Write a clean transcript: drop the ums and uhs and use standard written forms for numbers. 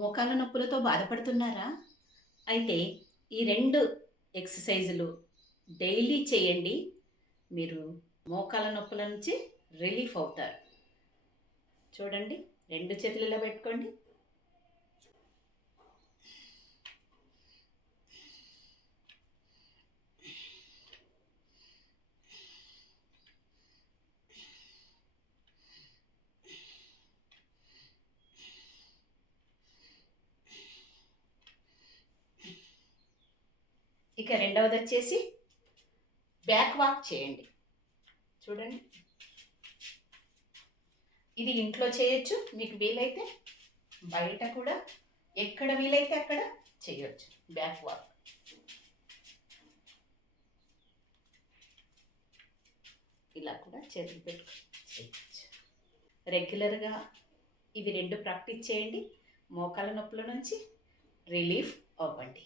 మోకాళ్ళ నొప్పులతో బాధపడుతున్నారా? అయితే ఈ 2 ఎక్సర్‌సైజులు డైలీ చేయండి. మీరు మోకాళ్ళ నొప్పుల నుంచి రిలీఫ్ అవుతారు. చూడండి, 2 చేతులు ఇలా పెట్టుకోండి. ఇక రెండవదొచ్చేసి బ్యాక్ వాక్ చేయండి. చూడండి, ఇది ఇంట్లో చేయొచ్చు. మీకు వీలైతే బయట కూడా ఎక్కడ వీలైతే అక్కడ చేయొచ్చు బ్యాక్ వాక్. ఇలా కూడా చేతులు పెట్టుకొని చేయొచ్చు. రెగ్యులర్గా ఇవి 2 ప్రాక్టీస్ చేయండి. మోకాళ్ళ నొప్పుల నుంచి రిలీఫ్ అవ్వండి.